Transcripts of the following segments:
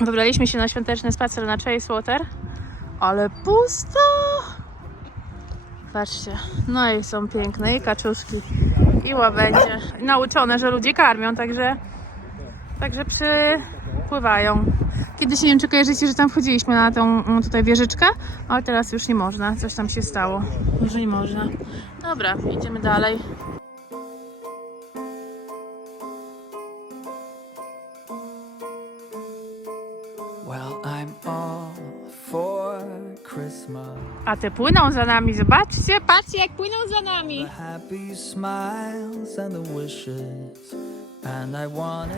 Wybraliśmy się na świąteczny spacer na Chase Water, ale pusto. Patrzcie, no i są piękne i kaczuszki, i łabędzie. Nauczone, że ludzie karmią, także, także przypływają. Kiedyś nie wiem, czy kojarzycie, że tam wchodziliśmy na tą mm, tutaj wieżyczkę, ale teraz już nie można, coś tam się stało, że nie można. Dobra, idziemy dalej. A te płyną za nami, zobaczcie, patrzcie jak płyną za nami.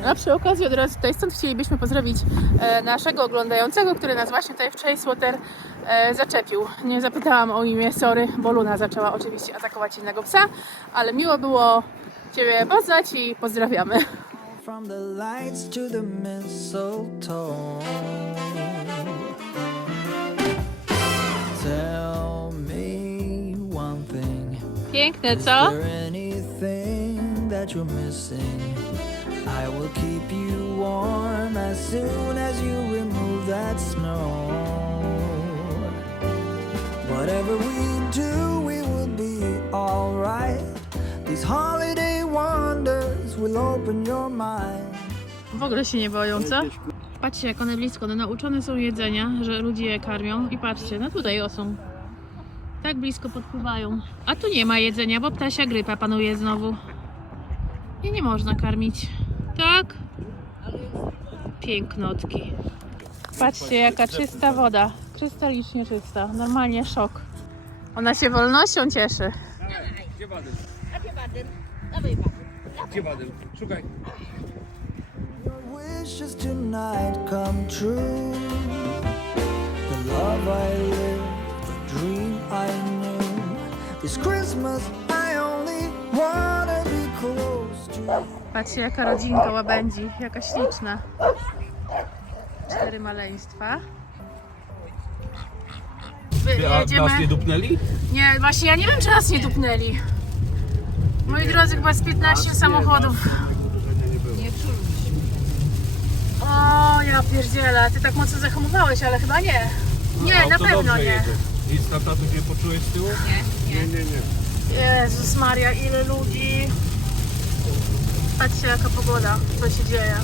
A przy okazji od razu tutaj stąd chcielibyśmy pozdrowić e, naszego oglądającego, który nas właśnie tutaj w Chasewater e, zaczepił. Nie zapytałam o imię, sorry, bo Luna zaczęła oczywiście atakować innego psa, ale miło było Ciebie poznać i pozdrawiamy. From the lights to the mistletoe. Piękne, co? I will keep you warm as soon as you remove that snow. Whatever we do, we will be alright. These holiday wonders will open your mind. W ogóle się nie boją, co? Patrzcie, jak one blisko, one nauczone są jedzenia, że ludzie je karmią i patrzcie, no tutaj o są. Tak blisko podpływają. A tu nie ma jedzenia, bo ptasia grypa panuje znowu. I nie można karmić. Tak? Pięknotki. Patrzcie, jaka czysta woda. Krystalicznie czysta. Normalnie szok. Ona się wolnością cieszy. Gdzie Badyl? Gdzie Badyl? Szukaj. Your wishes tonight come true. Patrzcie, jaka rodzinka łabędzi. Jaka śliczna. Cztery maleństwa. Jedziemy. nas nie dupnęli? Nie, właśnie ja nie wiem, czy nas nie dupnęli. Moi drodzy, chyba z 15 samochodów. O, ja pierdzielę, ty tak mocno zahamowałeś, ale chyba nie. Nie, na pewno nie. jedzie. Nic na tatów nie poczułeś z tyłu? Nie, nie, nie. nie. Jezus Maria, ile ludzi. Patrzcie, jaka pogoda, co się dzieje.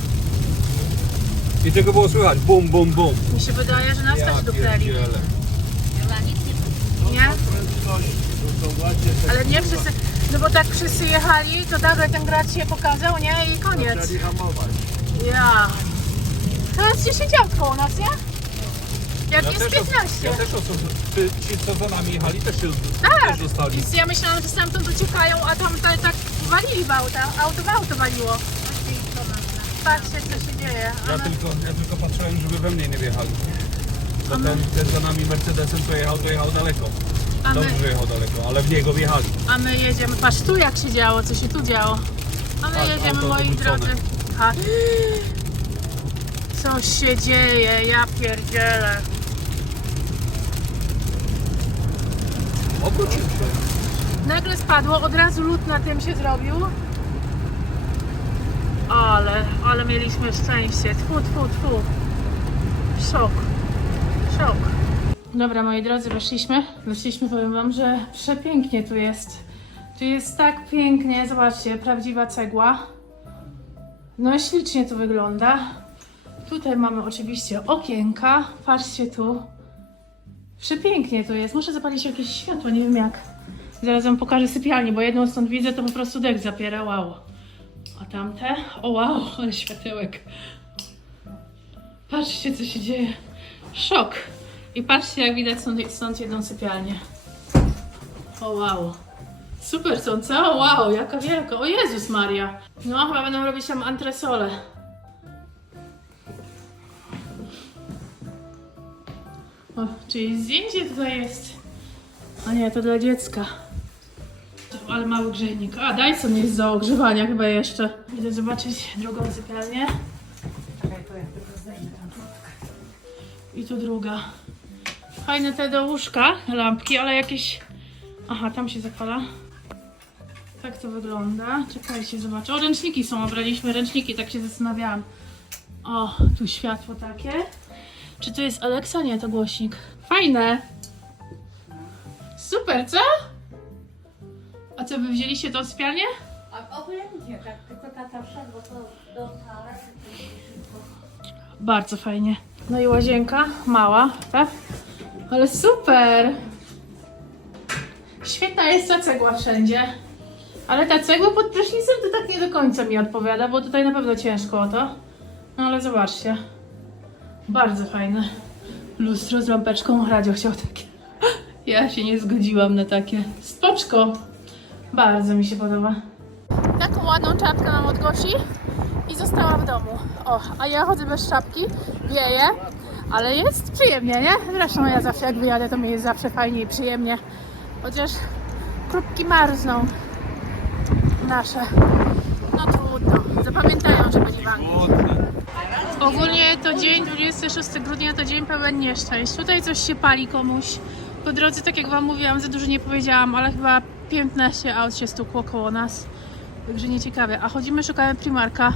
I tego było słychać. Bum, bum, bum. Mi się wydaje, że nas Ja też dupnęli. Nie? Ale nie wszyscy, no bo tak wszyscy jechali, to nagle ten grad się pokazał, nie? I koniec. Ja. Teraz 10 aut koło nas, nie? Jak jest też, 15. ja też osob... Ty, ci co za nami jechali też się Tak. też dostali. Więc ja myślałam, że stamtąd uciekają, a tam tak, tak walili w auta. Auto w auto waliło. Patrzcie, co się dzieje. Ja my, tylko, ja tylko patrzyłem, żeby we mnie nie wjechali. Bo my- ten, za nami Mercedesem co jechał, to jechał daleko. a, my, Dobrze, że jechał daleko, ale w niego wjechali. a my jedziemy. Patrz tu, jak się działo, co się tu działo. A my Tak, jedziemy, auto moi odwrócone. drodzy. Ha. Co się dzieje? Ja pierdzielę. Obrócił się. Nagle spadło, od razu lód na tym się zrobił. Ale, ale mieliśmy szczęście. Tfu, tfu, tfu. Szok. Szok. Dobra, moi drodzy, weszliśmy. Weszliśmy, powiem wam, że przepięknie tu jest. Tu jest tak pięknie, zobaczcie, prawdziwa cegła. No ślicznie to wygląda. Tutaj mamy oczywiście okienka. Patrzcie tu. Przepięknie tu jest. Muszę zapalić jakieś światło, nie wiem jak. Zaraz wam pokażę sypialnię, bo jedną stąd widzę, to po prostu dech zapiera, wow. A tamte? O wow, ale światełek. Patrzcie, co się dzieje. Szok. I patrzcie, jak widać stąd, stąd jedną sypialnię. O wow. Super są, co? Wow, jaka wielka. O Jezus Maria. No, chyba będą robić tam antresole. O, czyli zdjęcie tutaj jest. A nie, to dla dziecka. Ale mały grzejnik. A, Dyson jest do ogrzewania chyba jeszcze. Idę zobaczyć drugą sypialnię. I tu druga. Fajne te do łóżka, lampki, ale jakieś... Aha, tam się zapala. Tak to wygląda. Czekajcie, zobaczę. O, ręczniki są, obraliśmy ręczniki, tak się zastanawiałam. O, tu światło takie. Czy tu jest Alexa? Nie, to głośnik. Fajne. Super, co? A co, wy wzięliście tą sypialnię? A obojętnie, tak, tylko tata wszedł, bo to do toalety to szybko. Bardzo fajnie. No i łazienka, mała, tak? Ale super! Świetna jest ta cegła wszędzie. Ale ta cegła pod prysznicem to tak nie do końca mi odpowiada, bo tutaj na pewno ciężko o to. No ale zobaczcie. Bardzo fajne. Lustro z lampeczką, Radio chciał takie. Ja się nie zgodziłam na takie. Spoczko. Bardzo mi się podoba. Taką ładną czapkę mam od Gosi i została w domu. O, a ja chodzę bez czapki, wieje, ale jest przyjemnie, nie? Zresztą ja zawsze jak wyjadę, to mi jest zawsze fajnie i przyjemnie. Chociaż krótki marzną nasze. No trudno. Zapamiętają, że byli w Anglii. Ogólnie to dzień 26 grudnia to dzień pełen nieszczęść. Tutaj coś się pali komuś. Po drodze, tak jak Wam mówiłam, za dużo nie powiedziałam, ale chyba 15 aut się stukło koło nas. Także nieciekawe. A chodzimy, szukamy Primarka,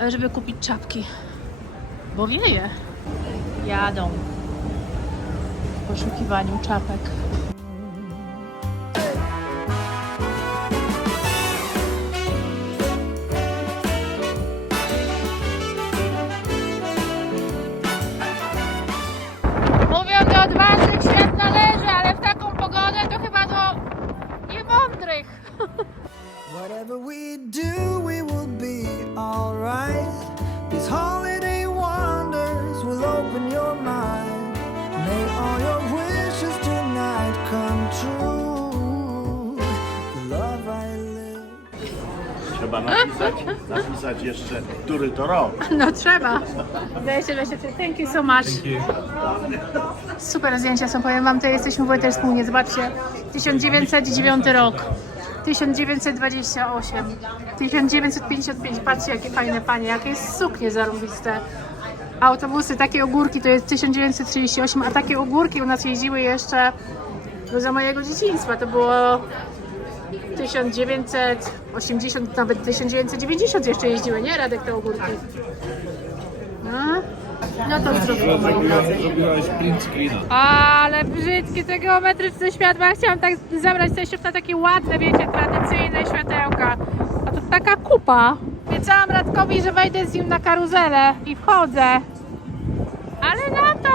e, żeby kupić czapki. Bo wieje. Jadą. W poszukiwaniu czapek. Trzeba napisać, napisać jeszcze, który to rok. No trzeba. Że się thank you so much. Super zdjęcia są, powiem wam, to jesteśmy w Wetherspoon, zobaczcie. 1909 rok. 1928, 1955, patrzcie jakie fajne panie, jakie suknie zarąbiste. Autobusy, takie ogórki to jest 1938, a takie ogórki u nas jeździły jeszcze no, za mojego dzieciństwa, to było 1980, nawet 1990 jeszcze jeździły, nie Radek te ogórki? No, no to drodzy. Zrobiłaś print screena. Ale brzydkie te geometryczne światła. Chciałam tak zabrać też na takie ładne, wiecie, tradycyjne światełka. A to taka kupa. Obiecałam Radkowi, że wejdę z nim na karuzelę i wchodzę. Ale na to!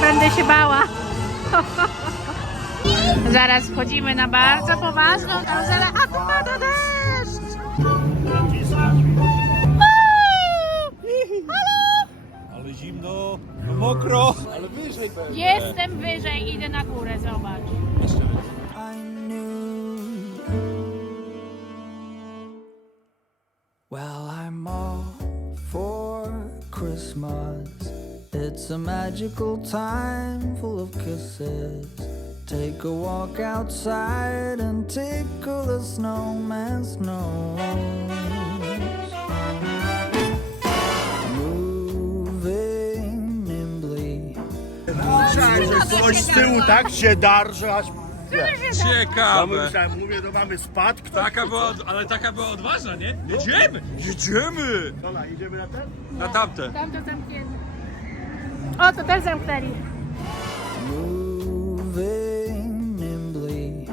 Będę się bała. Zaraz wchodzimy na bardzo poważną karuzelę, a tu pada deszcz! Ale zimno, mokro. Ale wyżej Jestem wyżej, idę na górę, zobacz. I knew. Well, I'm all for Christmas. It's a magical time full of kisses. Take a walk outside and tickle the snowman's nose. Moving nimbly. Myślałem, że coś z tyłu tak się darże, aż... Ciekawe. myślałem, mówię, no mamy spadk, to... Taka była, ale taka była odważna, nie? Jedziemy! Jedziemy! Dobra, idziemy na ten? Na tamte. Tam to zamknięte. O, to też zamknęli. moving nimbly.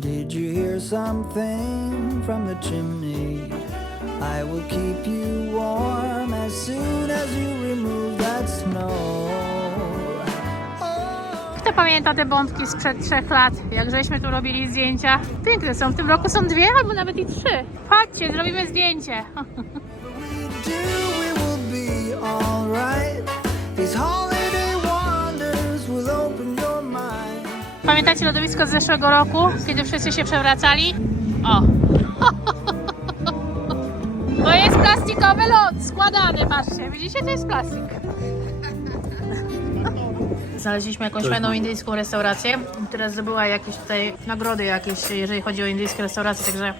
Did you hear something from the chimney? I will keep you warm as soon as you remove that snow. Oh. Kto pamięta te bombki sprzed trzech lat, jak żeśmy tu robili zdjęcia? Piękne są, w tym roku są dwie albo nawet i trzy. Chodźcie, zrobimy zdjęcie. do, we will be alright. These Pamiętacie lodowisko z zeszłego roku, kiedy wszyscy się przewracali? O! To jest plastikowy lód, składany, patrzcie. Widzicie, to jest plastik. Znaleźliśmy jakąś fajną indyjską restaurację, która zdobyła jakieś tutaj nagrody jakieś, jeżeli chodzi o indyjskie restauracje, także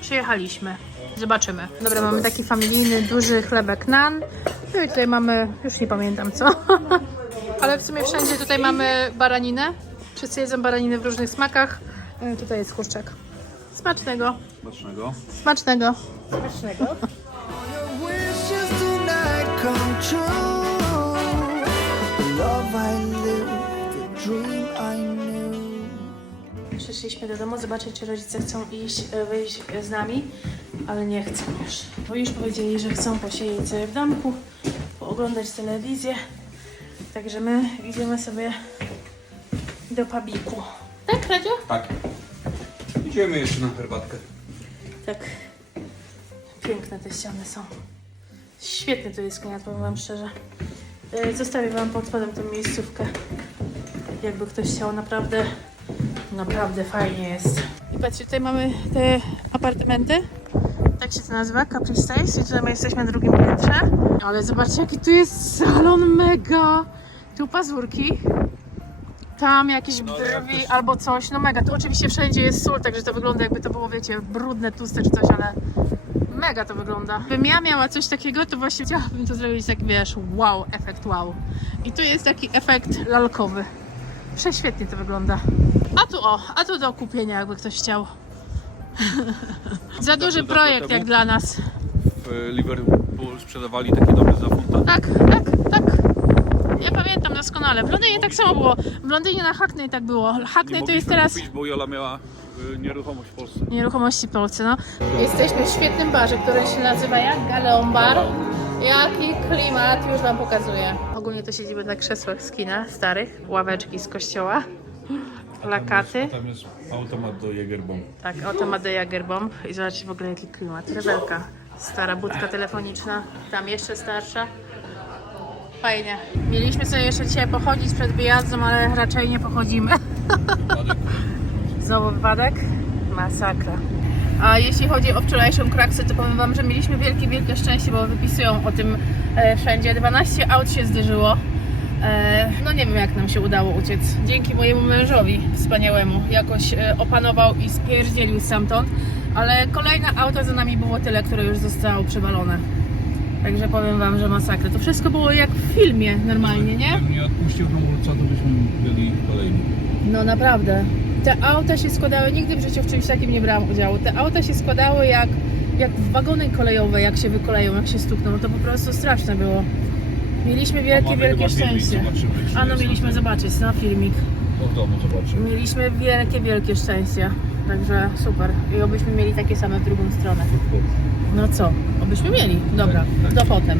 przyjechaliśmy. Zobaczymy. Dobra, mamy taki familijny, duży chlebek nan. No i tutaj mamy, już nie pamiętam co. Ale w sumie wszędzie tutaj mamy baraninę. Wszyscy jedzą baraniny w różnych smakach. E, Tutaj jest kurczak. Smacznego. Smacznego. Smacznego. All your come true. The love I lived, the dream I knew. Przyszliśmy do domu zobaczyć, czy rodzice chcą iść, e, wyjść z nami, ale nie chcą już. Bo już powiedzieli, że chcą posiedzieć sobie w domku, pooglądać telewizję. Także my idziemy sobie do pubiku. Tak, Radzio? Tak. Idziemy jeszcze na herbatkę. Tak. Piękne te ściany są. Świetny to jest klimat, powiem wam szczerze. E, Zostawię wam pod spodem tą miejscówkę. Jakby ktoś chciał, naprawdę, naprawdę fajnie jest. I patrzcie, tutaj mamy te apartamenty. Tak się to nazywa, Capri Stays. I tutaj my jesteśmy na drugim piętrze. Ale zobaczcie, jaki tu jest salon mega. Tu pazurki. Tam jakieś brwi albo coś, no mega. Tu oczywiście wszędzie jest sól, także to wygląda jakby to było, wiecie, brudne, tłuste czy coś, ale mega to wygląda. Gdybym ja miała coś takiego, to właśnie chciałabym to zrobić tak, wiesz, wow, efekt wow. I tu jest taki efekt lalkowy. Prześwietnie to wygląda. A tu o, a tu do kupienia, jakby ktoś chciał. Za duży projekt jak dla nas. W Liverpool sprzedawali takie domy za funta. Tak, tak, tak. Ja pamiętam doskonale. W Londynie tak samo było. W Londynie na Hackney tak było. Hackney to jest teraz... kupić, bo Jola miała y, nieruchomość w Polsce. nieruchomości w Polsce, no. Jesteśmy w świetnym barze, który się nazywa jak? Galeon Bar. Jaki klimat, już Wam pokazuję. Ogólnie to siedzimy na krzesłach z kina, starych, ławeczki z kościoła, plakaty. Tam jest automat do Jägerbomb. Tak, automat do Jagerbomb i zobaczcie w ogóle jaki klimat. Rebelka, stara budka telefoniczna, tam jeszcze starsza. Fajnie. Mieliśmy sobie jeszcze dzisiaj pochodzić przed wyjazdem, ale raczej nie pochodzimy. Znowu wypadek? Masakra. A jeśli chodzi o wczorajszą kraksę, to powiem Wam, że mieliśmy wielkie, wielkie szczęście, bo wypisują o tym e, wszędzie. 12 aut się zderzyło. E, no nie wiem, jak nam się udało uciec. Dzięki mojemu mężowi wspaniałemu. Jakoś e, opanował i spierdzielił stamtąd. Ale kolejne auto za nami było tyle, które już zostało przewalone. Także powiem Wam, że masakra. To wszystko było jak w filmie normalnie, nie? Jakbym nie odpuścił hamulca, to byśmy byli kolejni. No naprawdę. Te auta się składały, nigdy w życiu w czymś takim nie brałam udziału. Te auta się składały jak, jak wagony kolejowe, jak się wykoleją, jak się stukną. To po prostu straszne było. Mieliśmy wielkie, wielkie szczęście. A no mieliśmy zobaczyć na filmik. No w domu zobaczymy. Mieliśmy wielkie, wielkie szczęście. Także super. I obyśmy mieli takie same w drugą stronę. No co? Obyśmy mieli. Dobra, Tak, tak. do potem.